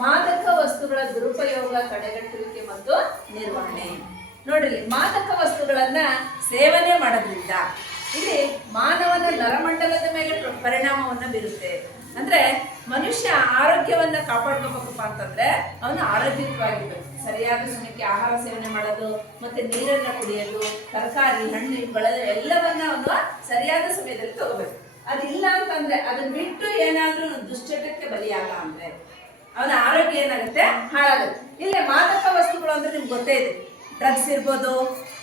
ಮಾದಕ ವಸ್ತುಗಳ ದುರುಪಯೋಗ ತಡೆಗಟ್ಟುವಿಕೆ ಮತ್ತು ನಿರ್ವಹಣೆ. ನೋಡ್ರಿ, ಮಾದಕ ವಸ್ತುಗಳನ್ನ ಸೇವನೆ ಮಾಡೋದ್ರಿಂದ ಇಲ್ಲಿ ಮಾನವನ ನರಮಂಡಲದ ಮೇಲೆ ಪರಿಣಾಮವನ್ನ ಬೀರುತ್ತೆ. ಅಂದ್ರೆ ಮನುಷ್ಯ ಆರೋಗ್ಯವನ್ನ ಕಾಪಾಡ್ಕೋಬೇಕಪ್ಪ ಅಂತಂದ್ರೆ ಅವನು ಆರೋಗ್ಯವಾಗಿರ್ಬೇಕು. ಸರಿಯಾದ ಸಮಯಕ್ಕೆ ಆಹಾರ ಸೇವನೆ ಮಾಡೋದು, ಮತ್ತೆ ನೀರನ್ನ ಕುಡಿಯೋದು, ತರಕಾರಿ ಹಣ್ಣುಗಳ ಎಲ್ಲವನ್ನ ಅವನು ಸರಿಯಾದ ಸಮಯದಲ್ಲಿ ತಗೋಬೇಕು. ಅದಿಲ್ಲ ಅಂತಂದ್ರೆ ಅದನ್ನ ಬಿಟ್ಟು ಏನಾದ್ರೂ ದುಶ್ಚಟಕ್ಕೆ ಬಲಿಯಾಗ ಅಂದ್ರೆ ಅವನ ಆರೋಗ್ಯ ಏನಾಗುತ್ತೆ, ಹಾಳಾಗುತ್ತೆ. ಇಲ್ಲೇ ಮಾದಕ ವಸ್ತುಗಳು ಅಂದ್ರೆ ನಿಮ್ಗೆ ಗೊತ್ತೇ ಇದೆ. ಡ್ರಗ್ಸ್ ಇರ್ಬೋದು,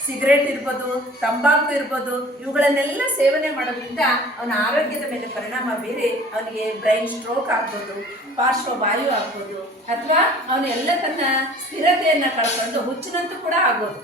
ಸಿಗರೇಟ್ ಇರ್ಬೋದು, ತಂಬಾಕು ಇರ್ಬೋದು, ಇವುಗಳನ್ನೆಲ್ಲ ಸೇವನೆ ಮಾಡೋದ್ರಿಂದ ಅವನ ಆರೋಗ್ಯದ ಮೇಲೆ ಪರಿಣಾಮ ಬೀರಿ ಅವನಿಗೆ ಬ್ರೈನ್ ಸ್ಟ್ರೋಕ್ ಆಗ್ಬೋದು, ಪಾರ್ಶ್ವವಾಯು ಆಗ್ಬೋದು, ಅಥವಾ ಅವನು ಎಲ್ಲ ತನ್ನ ಸ್ಥಿರತೆಯನ್ನ ಕಳ್ಕೊಂಡು ಹುಚ್ಚಿನಂತೂ ಕೂಡ ಆಗ್ಬೋದು.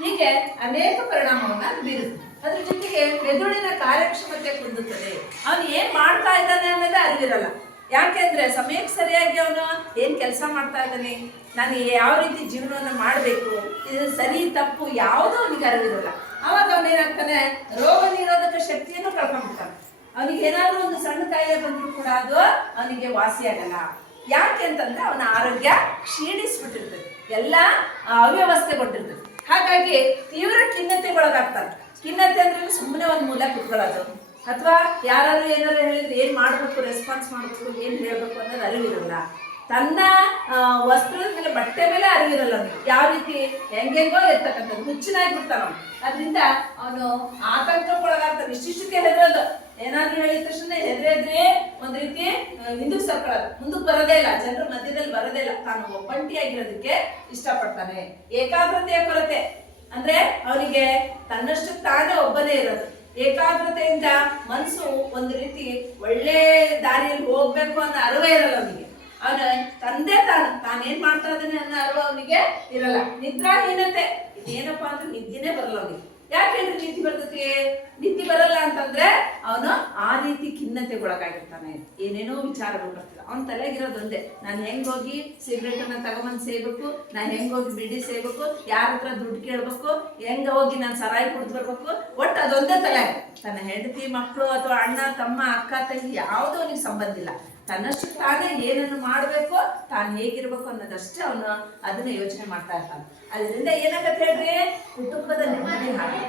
ಹೀಗೆ ಅನೇಕ ಪರಿಣಾಮವನ್ನ ಬೀರುತ್ತೆ. ಅದ್ರ ಜೊತೆಗೆ ಮೆದುಳಿನ ಕಾರ್ಯಕ್ಷಮತೆ ಕುಂದುತ್ತದೆ. ಅವನು ಏನ್ ಮಾಡ್ತಾ ಇದ್ದಾನೆ ಅನ್ನೋದೇ ಅರಿವಿರಲ್ಲ. ಯಾಕೆಂದ್ರೆ ಸಮಯಕ್ಕೆ ಸರಿಯಾಗಿ ಅವನು ಏನ್ ಕೆಲಸ ಮಾಡ್ತಾ ಇದ್ದಾನೆ, ನಾನು ಯಾವ ರೀತಿ ಜೀವನವನ್ನು ಮಾಡಬೇಕು, ಇದು ಸರಿ ತಪ್ಪು ಯಾವುದೋ ಅವನಿಗೆ ಅರಿವಿರಲ್ಲ. ಅವಾಗ ಅವನೇನಾಗ್ತಾನೆ, ರೋಗ ನಿರೋಧಕ ಶಕ್ತಿಯನ್ನು ಕಳ್ಕೊಂಡ್ಬಿಡ್ತಾನೆ. ಅವನಿಗೆ ಏನಾದ್ರೂ ಒಂದು ಸಣ್ಣ ಕಾಯಿಲೆ ಬಂದರೂ ಕೂಡ ಅದು ಅವನಿಗೆ ವಾಸಿಯಾಗಲ್ಲ. ಯಾಕೆ ಅಂತಂದ್ರೆ ಅವನ ಆರೋಗ್ಯ ಕ್ಷೀಣಿಸ್ಬಿಟ್ಟಿರ್ತದೆ, ಎಲ್ಲ ಅವ್ಯವಸ್ಥೆ ಕೊಟ್ಟಿರ್ತದೆ. ಹಾಗಾಗಿ ತೀವ್ರ ಖಿನ್ನತೆಗೊಳಗಾಗ್ತಾನೆ. ಖಿನ್ನತೆ ಅಂದ್ರೆ ಸುಮ್ಮನೆ ಒಂದು ಮೂಲೆ ಕುತ್ಕೊಳ್ಳೋದು, ಅಥವಾ ಯಾರು ಏನಾದ್ರು ಹೇಳಿದ್ರೆ ಏನ್ ಮಾಡ್ಬೇಕು, ರೆಸ್ಪಾನ್ಸ್ ಮಾಡ್ಬೇಕು, ಏನ್ ಹೇಳ್ಬೇಕು ಅನ್ನೋದು ಅರಿವಿರಲ್ಲ. ತನ್ನ ವಸ್ತ್ರದ ಮೇಲೆ, ಬಟ್ಟೆ ಮೇಲೆ ಅರಿವಿರಲ್ಲ. ಯಾವ ರೀತಿ ಹೆಂಗೆಂಗೋ ಇರ್ತಕ್ಕಂಥದ್ದು ಹುಚ್ಚಿನಾಗಿ ಬಿಡ್ತಾನ ಅವನು. ಅದರಿಂದ ಅವನು ಆತಂಕಕ್ಕೊಳಗಾಗ್ತಾನೆ. ಇಷ್ಟಿಷ್ಟಕ್ಕೆ ಹೆದರೋದು, ಏನಾದ್ರು ಹೇಳಿದ ತಕ್ಷಣ ಹೆದ್ರೆ ಒಂದ್ ರೀತಿ ಹಿಂದಕ್ಕೆ ಸರ್ಕೊಳ್ಳೋದು, ಮುಂದಕ್ಕೆ ಬರೋದೇ ಇಲ್ಲ, ಜನರ ಮಧ್ಯದಲ್ಲಿ ಬರೋದೇ ಇಲ್ಲ. ತಾನು ಒಬ್ಬಂಟಿಯಾಗಿರೋದಕ್ಕೆ ಇಷ್ಟಪಡ್ತಾನೆ. ಏಕಾಗ್ರತೆಯ ಕೊರತೆ ಅಂದ್ರೆ ಅವನಿಗೆ ತನ್ನಷ್ಟು ತಾನೇ ಒಬ್ಬನೇ ಇರೋದು. ಏಕಾಗ್ರತೆಯಿಂದ ಮನಸ್ಸು ಒಂದು ರೀತಿ ಒಳ್ಳೆ ದಾರಿಯಲ್ಲಿ ಹೋಗ್ಬೇಕು ಅನ್ನೋ ಅರಿವೇ ಇರಲ್ಲ ಅವನಿಗೆ. ಅವನ ತಂದೆ ತಾನೇನ್ ಮಾಡ್ತಾ ಇದ್ದಾನೆ ಅನ್ನೋ ಅರಿವು ಅವನಿಗೆ ಇರಲ್ಲ. ನಿದ್ರಾಹೀನತೆ, ಇದೇನಪ್ಪಾ ಅಂದ್ರೆ ನಿದ್ದೆನೇ ಬರಲ್ಲ ಅವನಿಗೆ. ಯಾಕೆಂದ್ರೆ ನಿದ್ದೆ ಬರ್ತೈತಿ, ನಿದ್ದೆ ಬರಲ್ಲ ಅಂತಂದ್ರೆ ಅವನು ಆ ರೀತಿ ಖಿನ್ನತೆಗೊಳಗಾಗಿರ್ತಾನೆ. ಏನೇನೋ ವಿಚಾರಗಳು ಬರ್ತಿಲ್ಲ ಅವನ ತಲೆಗಿರೋದೊಂದೇ, ನಾನು ಹೆಂಗ್ ಹೋಗಿ ಸಿಗರೇಟ್ ಅನ್ನ ತಗೊಂಬಂದ್ ಸೇರ್ಬೇಕು, ನಾನು ಹೆಂಗ್ ಹೋಗಿ ಬಿಡಿ ಸೇರ್ಬೇಕು, ಯಾರ ಹತ್ರ ದುಡ್ಡು ಕೇಳ್ಬೇಕು, ಹೆಂಗ ಹೋಗಿ ನಾನು ಸರಾಯಿ ಕುಡ್ದು ಬರ್ಬೇಕು, ಒಟ್ಟು ಅದೊಂದೇ ತಲೆ. ತನ್ನ ಹೆಂಡತಿ ಮಕ್ಕಳು ಅಥವಾ ಅಣ್ಣ ತಮ್ಮ ಅಕ್ಕ ತಂಗಿ ಯಾವುದೋ ಅವನಿಗೆ ಸಂಬಂಧ ಇಲ್ಲ. ತನ್ನಷ್ಟು ತಾನೇ ಏನನ್ನು ಮಾಡಬೇಕು, ತಾನು ಹೇಗಿರ್ಬೇಕು ಅನ್ನೋದಷ್ಟೇ ಅವನು ಅದನ್ನ ಯೋಚನೆ ಮಾಡ್ತಾ ಇರ್ತಾನೆ. ಅದರಿಂದ ಏನಾಗತ್ತೆ ಹೇಳ್ರಿ, ಕುಟುಂಬದ ನೆಮ್ಮದಿ ಹಾಗೆ.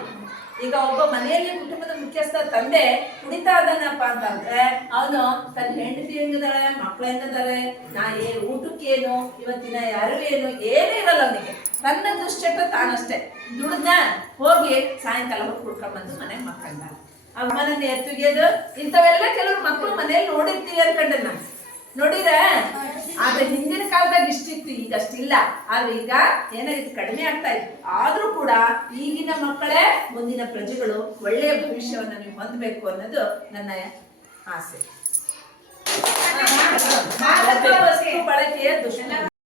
ಈಗ ಒಬ್ಬ ಮನೆಯಲ್ಲಿ ಕುಟುಂಬದ ಮುಖ್ಯಸ್ಥ ತಂದೆ ಕುಡಿತಾ ಇದ್ದಾನಪ್ಪ ಅಂತಂದ್ರೆ ಅವನು ತನ್ನ ಹೆಂಡತಿ ಹೆಂಗಿದಾಳೆ, ಮಕ್ಳು ಹೆಂಗಿದಾರೆ, ಊಟಕ್ಕೇನು, ಇವತ್ತಿನ ಅರಿವೇನು ಏನೇ ಇರಲ್ಲ ಅವನಿಗೆ. ತನ್ನ ದುಶ್ಚಟ ತಾನಷ್ಟೇ ದುಡ್ದ ಹೋಗಿ ಸಾಯಂಕಾಲ ಹೋಗಿ ಕುಡ್ಕೊಂಡ್ಬಂದು ಮನೆಗೆ ಮಕ್ಕಂಡ ಅಮ್ಮನನ್ನ ಎತ್ತುಗೆದು ಇಂಥವೆಲ್ಲ ಕೆಲವರು ಮಕ್ಕಳು ಮನೇಲಿ ನೋಡಿರ್ತೀವಿ ಅನ್ಕೊಂಡೆ ನಾನು. ನೋಡಿರ, ಆದ್ರೆ ಹಿಂದಿನ ಕಾಲದಾಗ ಇಷ್ಟಿತ್ತು, ಈಗ ಅಷ್ಟಿಲ್ಲ. ಆದ್ರೆ ಈಗ ಏನಾಗಿತ್ತು, ಕಡಿಮೆ ಆಗ್ತಾ ಇತ್ತು. ಆದ್ರೂ ಕೂಡ ಈಗಿನ ಮಕ್ಕಳೇ ಮುಂದಿನ ಪ್ರಜೆಗಳು, ಒಳ್ಳೆಯ ಭವಿಷ್ಯವನ್ನ ನೀವು ಹೊಂದಬೇಕು ಅನ್ನೋದು ನನ್ನ ಆಸೆ. ಬಳಕೆಯ ದುಷ್ಟ